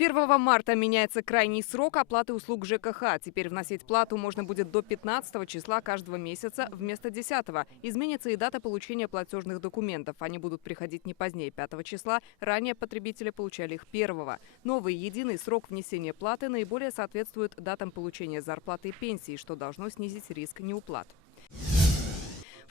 1 марта меняется крайний срок оплаты услуг ЖКХ. Теперь вносить плату можно будет до 15 числа каждого месяца вместо 10. Изменится и дата получения платежных документов. Они будут приходить не позднее 5 числа. Ранее потребители получали их 1. Новый единый срок внесения платы наиболее соответствует датам получения зарплаты и пенсии, что должно снизить риск неуплат.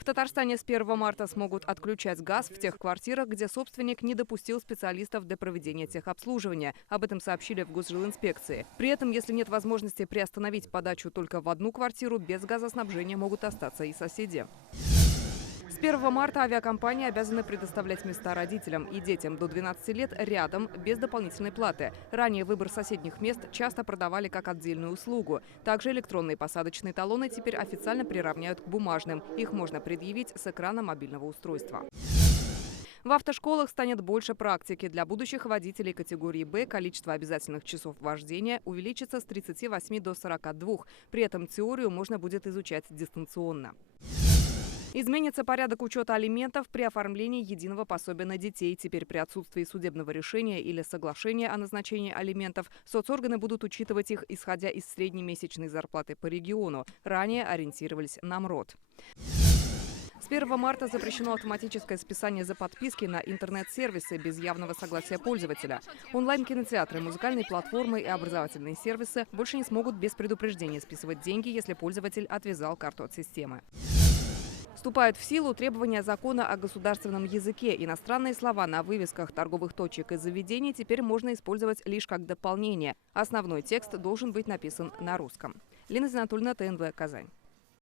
В Татарстане с 1 марта смогут отключать газ в тех квартирах, где собственник не допустил специалистов для проведения техобслуживания. Об этом сообщили в Госжилинспекции. При этом, если нет возможности приостановить подачу только в одну квартиру, без газоснабжения могут остаться и соседи. С 1 марта авиакомпании обязаны предоставлять места родителям и детям до 12 лет рядом без дополнительной платы. Ранее выбор соседних мест часто продавали как отдельную услугу. Также электронные посадочные талоны теперь официально приравняют к бумажным. Их можно предъявить с экрана мобильного устройства. В автошколах станет больше практики. Для будущих водителей категории «Б» количество обязательных часов вождения увеличится с 38 до 42. При этом теорию можно будет изучать дистанционно. Изменится порядок учета алиментов при оформлении единого пособия на детей. Теперь при отсутствии судебного решения или соглашения о назначении алиментов соцорганы будут учитывать их, исходя из средней месячной зарплаты по региону. Ранее ориентировались на МРОТ. С 1 марта запрещено автоматическое списание за подписки на интернет-сервисы без явного согласия пользователя. Онлайн-кинотеатры, музыкальные платформы и образовательные сервисы больше не смогут без предупреждения списывать деньги, если пользователь отвязал карту от системы. Вступают в силу требования закона о государственном языке. Иностранные слова на вывесках торговых точек и заведений теперь можно использовать лишь как дополнение. Основной текст должен быть написан на русском. Лена Зинатульна, ТНВ, Казань.